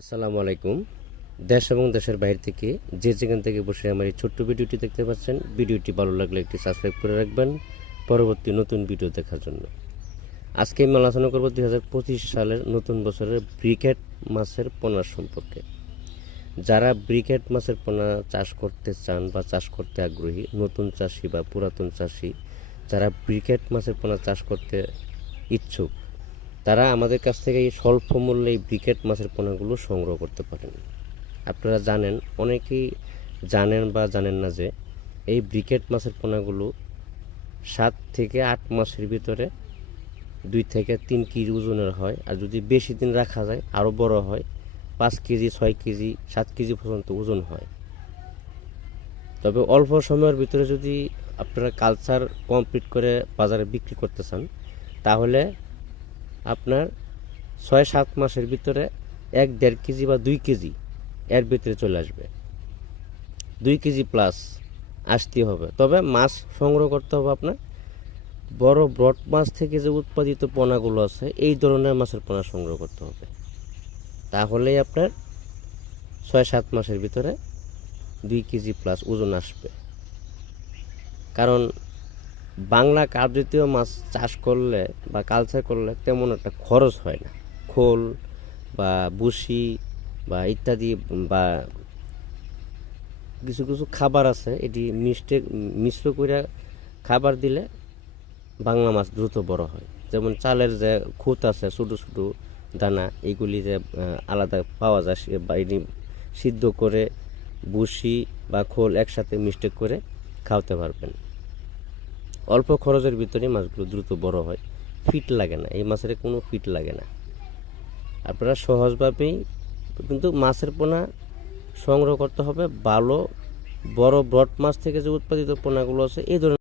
আসসালামু আলাইকুম। দেশ এবং দেশের বাইরে থেকে যে যেখান থেকে বসে আমার এই ছোট্ট ভিডিওটি দেখতে পাচ্ছেন, ভিডিওটি ভালো লাগলে একটি সাবস্ক্রাইব করে রাখবেন পরবর্তী নতুন ভিডিও দেখার জন্য। আজকে আমি আলোচনা করব দুই সালের নতুন বছরের ব্রিকেট মাছের পোনা সম্পর্কে। যারা ব্রিকেট মাছের পোনা চাষ করতে চান বা চাষ করতে আগ্রহী, নতুন চাষি বা পুরাতন চাষি, যারা ব্রিকেট মাছের পোনা চাষ করতে ইচ্ছুক তারা আমাদের কাছ থেকে এই স্বল্প মূল্যে এই ব্রিকেট মাছের পোনাগুলো সংগ্রহ করতে পারেন। আপনারা জানেন, অনেকেই জানেন বা জানেন না যে এই ব্রিকেট মাছের পোনাগুলো সাত থেকে আট মাসের ভিতরে দুই থেকে তিন কেজি ওজনের হয় আর যদি বেশি দিন রাখা যায়, আরও বড় হয়, পাঁচ কেজি, ছয় কেজি, সাত কেজি পর্যন্ত ওজন হয়। তবে অল্প সময়ের ভিতরে যদি আপনারা কালচার কমপ্লিট করে বাজারে বিক্রি করতে চান, তাহলে আপনার ছয়, সাত মাসের ভিতরে এক দেড় কেজি বা দুই কেজি এর ভিতরে চলে আসবে। দুই কেজি প্লাস আসতে হবে। তবে মাছ সংগ্রহ করতে হবে আপনার। বড় ব্রড মাছ থেকে যে উৎপাদিত পোনাগুলো আছে, এই ধরনের মাছের পোনা সংগ্রহ করতে হবে। তাহলেই আপনার ছয়, সাত মাসের ভিতরে দুই কেজি প্লাস ওজন আসবে। কারণ বাংলা কাপ জাতীয় মাছ চাষ করলে বা কালচার করলে তেমন একটা খরচ হয় না। খোল বা বুসি বা ইত্যাদি বা কিছু কিছু খাবার আছে, এটি মিষ্টি মিশ্র করে খাবার দিলে বাংলা মাছ দ্রুত বড় হয়। যেমন চালের যে খুঁত আছে, ছোটো ছোটো দানা, এগুলি যে আলাদা পাওয়া যায় বা এটি সিদ্ধ করে বুসি বা খোল একসাথে মিস্টেক করে খাওয়াতে পারবেন। অল্প খরচের ভিতরে মাছগুলো দ্রুত বড় হয়। ফিট লাগে না, এই মাছের কোনো ফিট লাগে না। আপনারা সহজভাবেই কিন্তু মাছের পোনা সংগ্রহ করতে হবে। ভালো, বড় ব্রড মাছ থেকে যে উৎপাদিত পোনাগুলো আছে, এই ধরনের